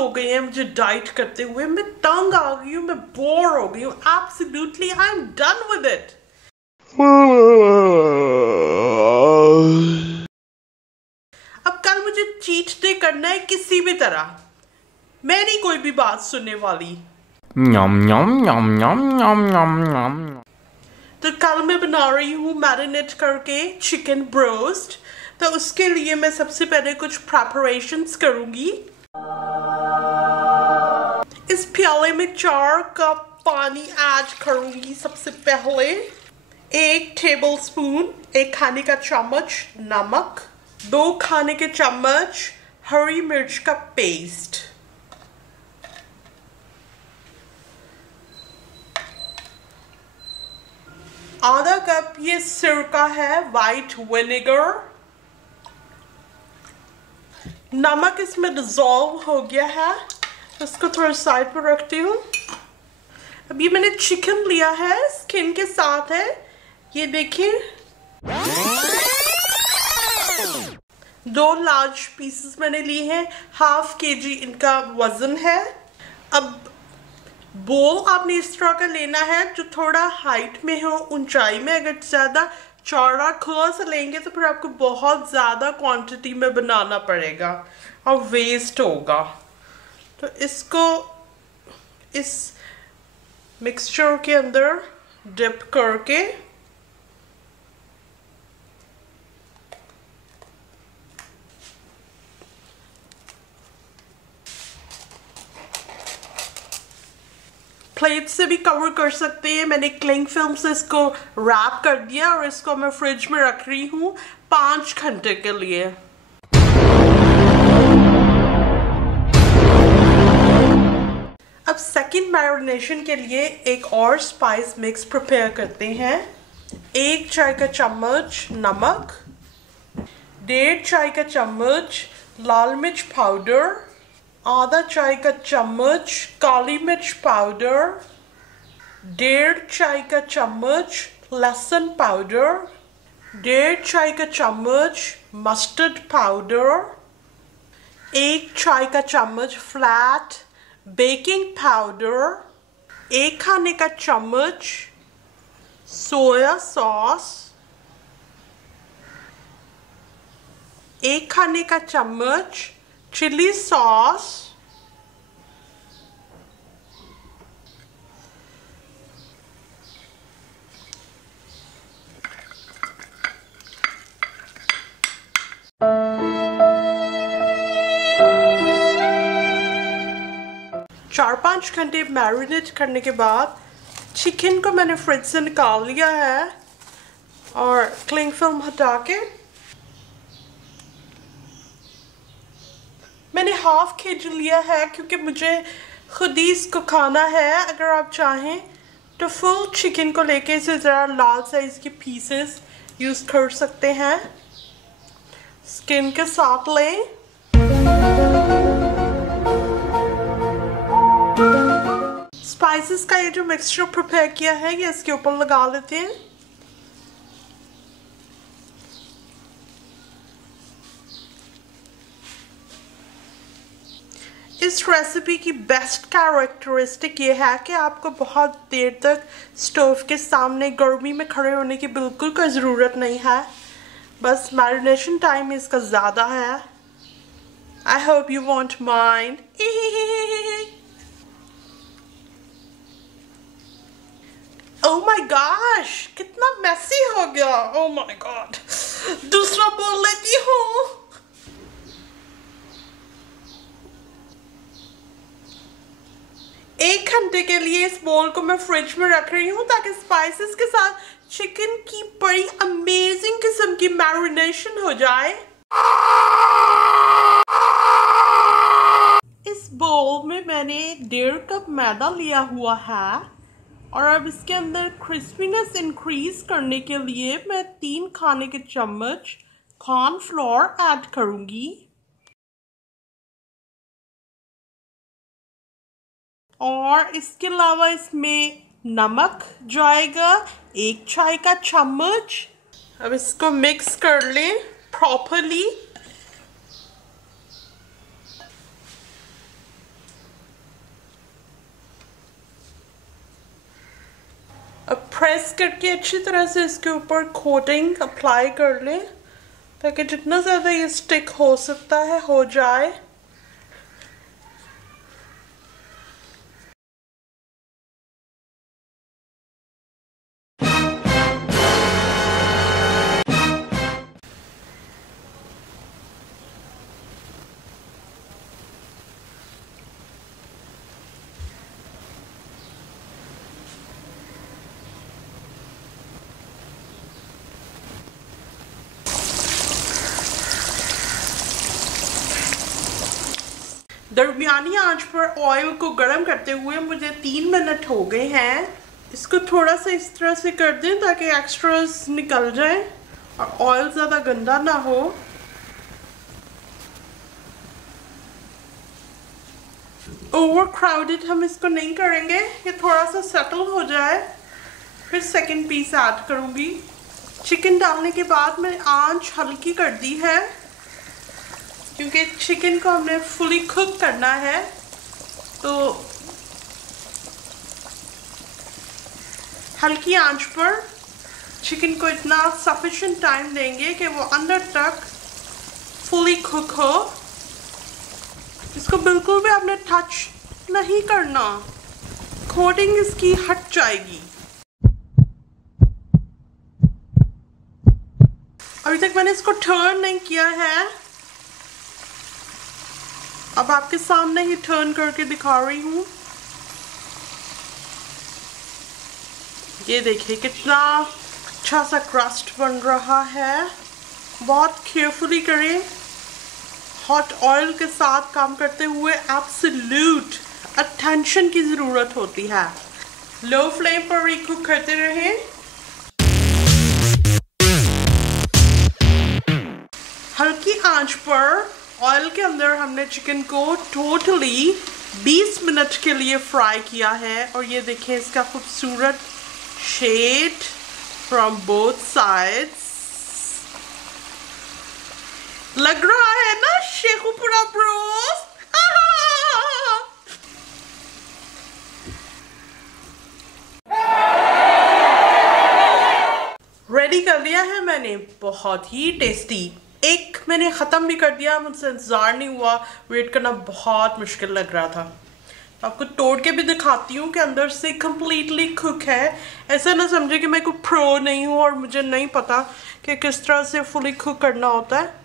हो गए हैं मुझे डाइट करते हुए। मैं तंग आ गई हूँ, मैं बोर हो गई हूँ। Absolutely I am done with it. अब कल मुझे चीट डे करना है किसी भी तरह। मैं नहीं कोई भी बात सुनने वाली। Nhom nhom nhom nhom nhom nhom nhom. तो कल मैं बना रही हूँ मैरिनेट करके चिकन ब्रोस्ट। तो उसके लिए मैं सबसे पहले कुछ प्रेपरेशंस करूँगी। इस प्याले में 4 कप पानी ऐड करूँगी। सबसे पहले 1 टेबलस्पून, 1 खाने का चम्मच नमक, 2 खाने के चम्मच हरी मिर्च का पेस्ट, आधा कप ये सिरका है वाइट विनेगर। नमक इसमें डिजॉल्व हो गया है, इसको थोड़ा साइड पर रखती हूँ। अब ये मैंने चिकन लिया है, स्किन के साथ है, ये देखिए 2 लार्ज पीसेस मैंने लिए हैं, ½ kg इनका वजन है। अब बोल आपने इस तरह का लेना है जो थोड़ा हाइट में हो, ऊंचाई में। अगर ज़्यादा चौड़ा खुला सा लेंगे तो फिर आपको बहुत ज़्यादा क्वांटिटी में बनाना पड़ेगा और वेस्ट होगा। तो इसको इस मिक्सचर के अंदर डिप करके प्लेट से भी कवर कर सकते हैं। मैंने क्लिंग फिल्म से इसको रैप कर दिया और इसको मैं फ्रिज में रख रही हूँ 5 घंटे के लिए। अब सेकंड मैरिनेशन के लिए एक और स्पाइस मिक्स प्रिपेयर करते हैं। 1 चाय का चम्मच नमक, 1.5 चाय का चम्मच लाल मिर्च पाउडर, आधा चाय का चम्मच काली मिर्च पाउडर, 1.5 चाय का चम्मच लहसुन पाउडर, 1.5 चाय का चम्मच मस्टर्ड पाउडर, 1 चाय का चम्मच फ्लैट बेकिंग पाउडर, 1 खाने का चम्मच सोया सॉस, 1 खाने का चम्मच चिली सॉस, 4-5 घंटे मैरिनेट करने के बाद चिकन को मैंने फ्रिज से निकाल लिया है और क्लिंग फिल्म हटा के मैंने ½ kg लिया है क्योंकि मुझे खुद ही इसको खाना है। अगर आप चाहें तो फुल चिकन को लेके इसे ज़रा लार्ज साइज के पीसेस यूज़ कर सकते हैं। स्किन के साथ लें। स्पाइसेस का ये जो मिक्सचर प्रिपेयर किया है ये इसके ऊपर लगा लेते हैं। इस रेसिपी की बेस्ट कैरेक्टरिस्टिक ये है कि आपको बहुत देर तक स्टोव के सामने गर्मी में खड़े होने की बिल्कुल कोई ज़रूरत नहीं है। बस मैरिनेशन टाइम इसका ज़्यादा है। I hope you want mind. Oh my gosh, कितना मैसी हो गया। ओह माय गॉड, दूसरा बोल लेती हूँ। एक घंटे के लिए इस बोल को मैं फ्रिज में रख रही हूँ ताकि स्पाइसेस के साथ चिकन की बड़ी अमेजिंग किस्म की मैरिनेशन हो जाए। इस बोल में मैंने 1.5 कप मैदा लिया हुआ है और अब इसके अंदर क्रिस्पीनेस इंक्रीज करने के लिए मैं 3 खाने के चम्मच कॉर्नफ्लोर ऐड करूंगी और इसके अलावा इसमें नमक जाएगा 1 चाय का चम्मच। अब इसको मिक्स कर लें प्रॉपरली। प्रेस करके अच्छी तरह से इसके ऊपर कोटिंग अप्लाई कर लें ताकि जितना ज़्यादा ये स्टिक हो सकता है हो जाए। दरमियानी आंच पर ऑयल को गर्म करते हुए मुझे 3 मिनट हो गए हैं। इसको थोड़ा सा इस तरह से कर दें ताकि एक्स्ट्रास निकल जाए और ऑयल ज़्यादा गंदा ना हो। ओवर क्राउडेड हम इसको नहीं करेंगे, ये थोड़ा सा सेटल हो जाए फिर सेकंड पीस ऐड करूँगी। चिकन डालने के बाद मैंने आंच हल्की कर दी है क्योंकि चिकन को हमने फुली कुक करना है, तो हल्की आंच पर चिकन को इतना सफिशिएंट टाइम देंगे कि वो अंदर तक फुली कुक हो। इसको बिल्कुल भी आपने टच नहीं करना, कोटिंग इसकी हट जाएगी। अभी तक मैंने इसको टर्न नहीं किया है, अब आपके सामने ही टर्न करके दिखा रही हूँ। ये देखिए कितना अच्छा सा क्रस्ट बन रहा है। बहुत केयरफुली करें, हॉट ऑयल के साथ काम करते हुए एब्सोल्यूट अटेंशन की ज़रूरत होती है। लो फ्लेम पर ही कुक करते रहें। हल्की आंच पर ऑयल के अंदर हमने चिकन को टोटली 20 मिनट के लिए फ्राई किया है और ये देखें इसका खूबसूरत शेड फ्रॉम बोथ साइड्स। लग रहा है ना शेखुपुरा ब्रोस। रेडी कर लिया है मैंने, बहुत ही टेस्टी। एक मैंने ख़त्म भी कर दिया, मुझसे इंतज़ार नहीं हुआ, वेट करना बहुत मुश्किल लग रहा था। तो आपको तोड़ के भी दिखाती हूँ कि अंदर से कम्प्लीटली कुक है। ऐसा ना समझे कि मैं कोई प्रो नहीं हूँ और मुझे नहीं पता कि किस तरह से फुली कुक करना होता है।